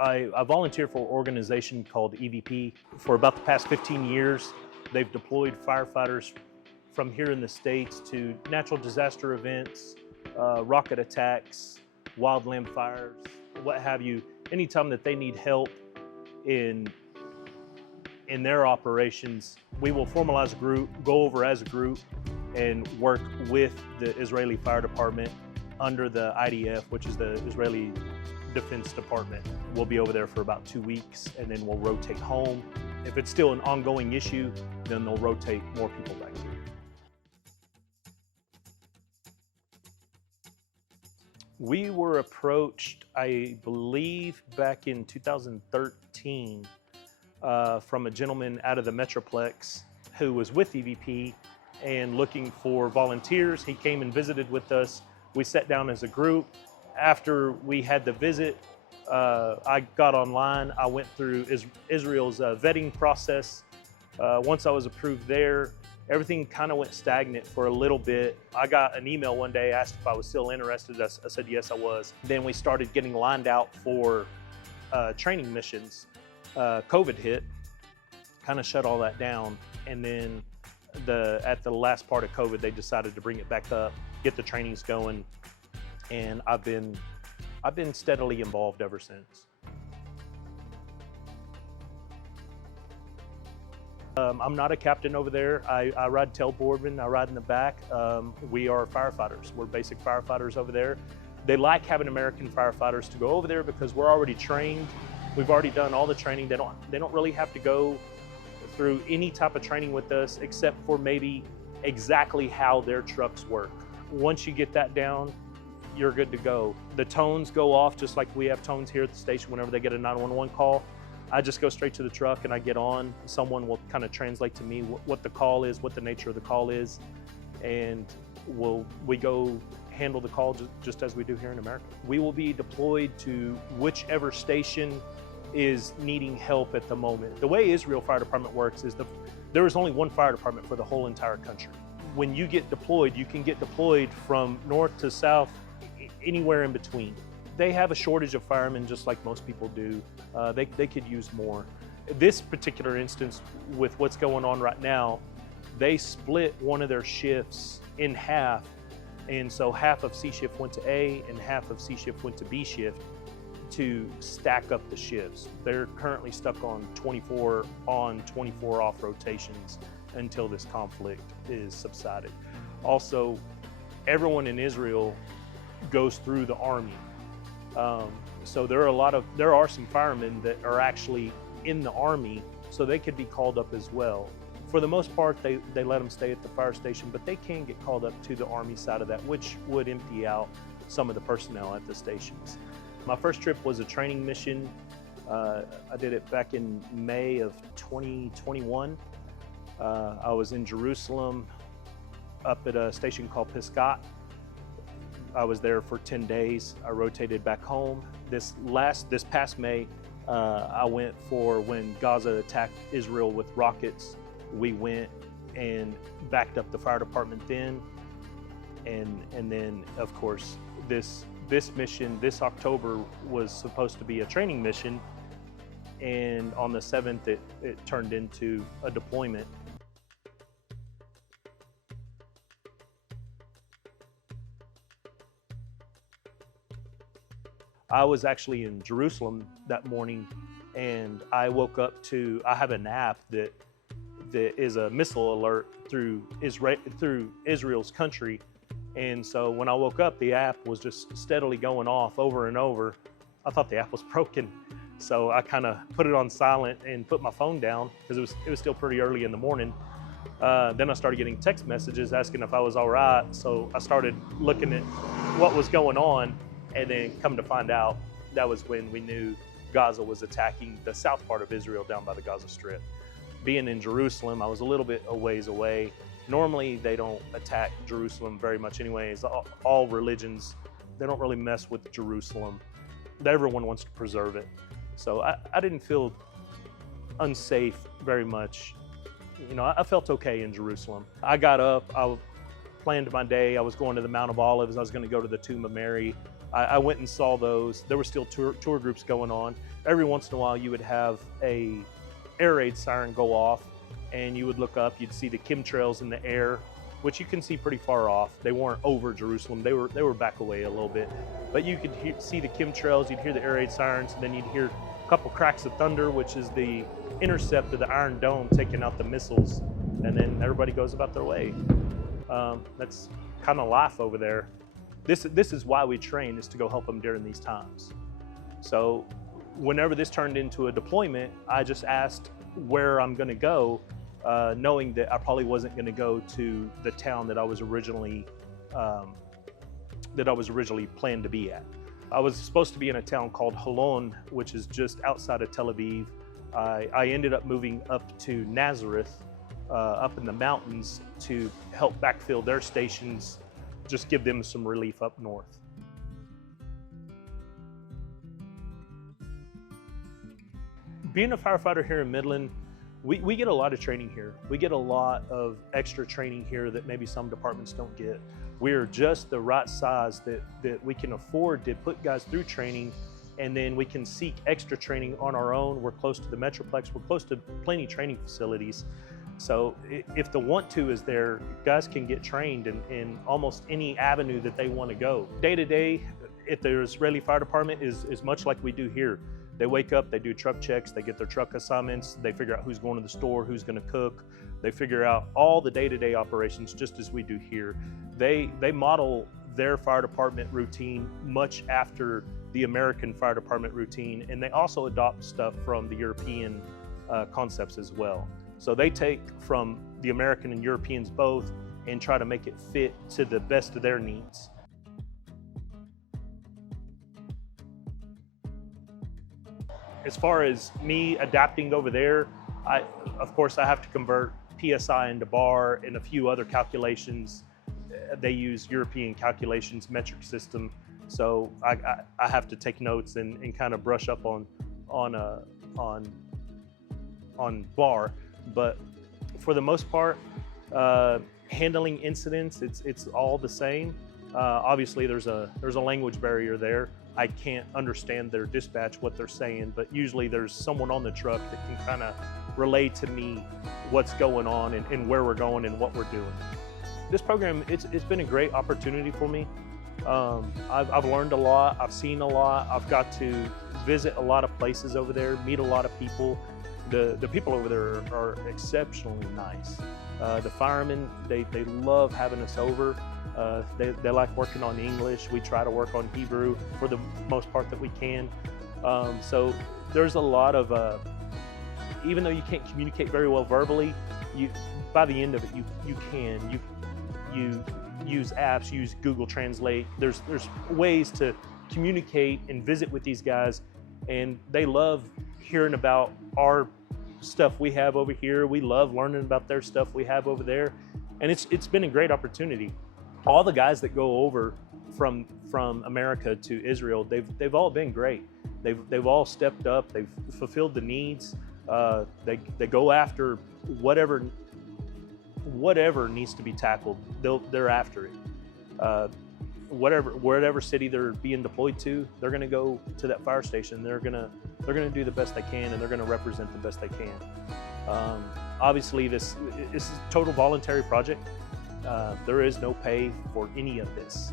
I volunteer for an organization called EVP. For about the past 15 years, they've deployed firefighters from here in the States to natural disaster events, rocket attacks, wildland fires, what have you. Anytime that they need help in their operations, we will formalize a group, go over as a group, and work with the Israeli Fire Department under the IDF, which is the Israeli Defense Department. We'll be over there for about 2 weeks, and then we'll rotate home. If it's still an ongoing issue, then they'll rotate more people back here. We were approached, I believe, back in 2013 from a gentleman out of the Metroplex who was with EVP and looking for volunteers. He came and visited with us. We sat down as a group. After we had the visit, I got online. I went through Israel's vetting process. Once I was approved there, everything kind of went stagnant for a little bit. I got an email one day, asked if I was still interested. I said yes, I was. Then we started getting lined out for training missions. COVID hit, kind of shut all that down. And then at the last part of COVID, they decided to bring it back up, get the trainings going. And I've been steadily involved ever since. I'm not a captain over there. I ride tailboardman, I ride in the back. We are firefighters. We're basic firefighters over there. They like having American firefighters to go over there because we're already trained. We've already done all the training. They don't really have to go through any type of training with us except for maybe exactly how their trucks work. Once you get that down, you're good to go. The tones go off just like we have tones here at the station whenever they get a 911 call. I just go straight to the truck and I get on. Someone will kind of translate to me what the call is, what the nature of the call is, and we go handle the call just as we do here in America. We will be deployed to whichever station is needing help at the moment. The way Israel Fire Department works is there is only one fire department for the whole entire country. When you get deployed, you can get deployed from north to south, anywhere in between. They have a shortage of firemen just like most people do. They could use more. This particular instance with what's going on right now, they split one of their shifts in half. And so half of C shift went to A and half of C shift went to B shift to stack up the shifts. They're currently stuck on 24 on, 24 off rotations until this conflict is subsided. Also, everyone in Israel goes through the Army. So there are some firemen that are actually in the Army, so they could be called up as well. For the most part, they let them stay at the fire station, but they can get called up to the Army side of that, which would empty out some of the personnel at the stations. My first trip was a training mission. I did it back in May of 2021. I was in Jerusalem up at a station called Pisgat. I was there for 10 days. I rotated back home. This past May, I went for when Gaza attacked Israel with rockets. We went and backed up the fire department then. And then, of course, this mission, this October, was supposed to be a training mission. And on the 7th, it turned into a deployment. I was actually in Jerusalem that morning, and I woke up to, I have an app that is a missile alert through Israel's country. And so when I woke up, the app was just steadily going off over and over. I thought the app was broken. So I kind of put it on silent and put my phone down because it was still pretty early in the morning. Then I started getting text messages asking if I was all right. So I started looking at what was going on, and then come to find out that was when we knew Gaza was attacking the south part of Israel down by the Gaza Strip. Being in Jerusalem, I was a little bit a ways away. Normally they don't attack Jerusalem very much anyways. All religions, they don't really mess with Jerusalem. Everyone wants to preserve it. So I didn't feel unsafe very much. You know, I felt okay in Jerusalem. I got up, I planned my day. I was going to the Mount of Olives. I was going to go to the Tomb of Mary. I went and saw those. There were still tour groups going on. Every once in a while you would have a air raid siren go off, and you would look up, you'd see the chemtrails in the air, which you can see pretty far off. They weren't over Jerusalem, they were back away a little bit. But you could see the chemtrails, you'd hear the air raid sirens, and then you'd hear a couple cracks of thunder, which is the intercept of the Iron Dome taking out the missiles, and then everybody goes about their way. That's kind of life over there. This is why we train, is to go help them during these times. So whenever this turned into a deployment, I just asked where I'm gonna go, knowing that I probably wasn't gonna go to the town that I was originally planned to be at. I was supposed to be in a town called Holon, which is just outside of Tel Aviv. I ended up moving up to Nazareth, up in the mountains, to help backfill their stations, just give them some relief up north. Being a firefighter here in Midland, we get a lot of training here. We get a lot of extra training here that maybe some departments don't get. We're just the right size that we can afford to put guys through training, and then we can seek extra training on our own. We're close to the Metroplex. We're close to plenty of training facilities. So if the want to is there, guys can get trained in almost any avenue that they want to go. Day to day at the Israeli Fire Department is much like we do here. They wake up, they do truck checks, they get their truck assignments, they figure out who's going to the store, who's going to cook. They figure out all the day-to-day operations just as we do here. They model their fire department routine much after the American fire department routine, and they also adopt stuff from the European concepts as well. So they take from the American and Europeans both and try to make it fit to the best of their needs. As far as me adapting over there, of course I have to convert PSI into bar and a few other calculations. They use European calculations, metric system. So I have to take notes and kind of brush up on bar. But for the most part, handling incidents, it's all the same. Obviously there's a language barrier there. I can't understand their dispatch, what they're saying, but usually there's someone on the truck that can kind of relay to me what's going on and where we're going and what we're doing. This program, it's been a great opportunity for me. I've learned a lot, I've seen a lot, I've got to visit a lot of places over there, meet a lot of people. The people over there are exceptionally nice. The firemen, they love having us over. They like working on English. We try to work on Hebrew for the most part that we can. So there's a lot of, even though you can't communicate very well verbally, by the end of it, you can. You use apps, use Google Translate. There's ways to communicate and visit with these guys, and they love hearing about our stuff we have over here. We love learning about their stuff we have over there, and it's been a great opportunity. All the guys that go over from America to Israel, they've all been great. They've all stepped up. They've fulfilled the needs. They go after whatever needs to be tackled. They're after it. Whatever city they're being deployed to, they're going to go to that fire station. They're going to do the best they can, and they're going to represent the best they can. Obviously, this is a total voluntary project. There is no pay for any of this.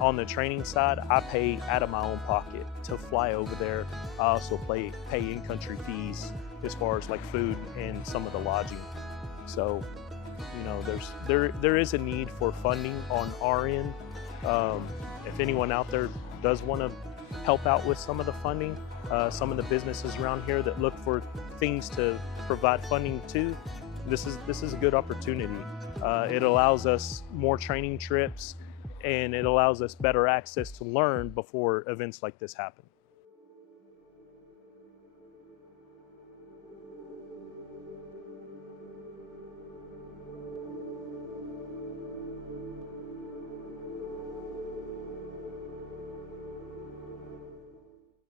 On the training side, I pay out of my own pocket to fly over there. I also pay in-country fees as far as like food and some of the lodging. So, you know, there is a need for funding on our end. If anyone out there does want to help out with some of the funding, some of the businesses around here that look for things to provide funding to, this is a good opportunity. It allows us more training trips, and it allows us better access to learn before events like this happen.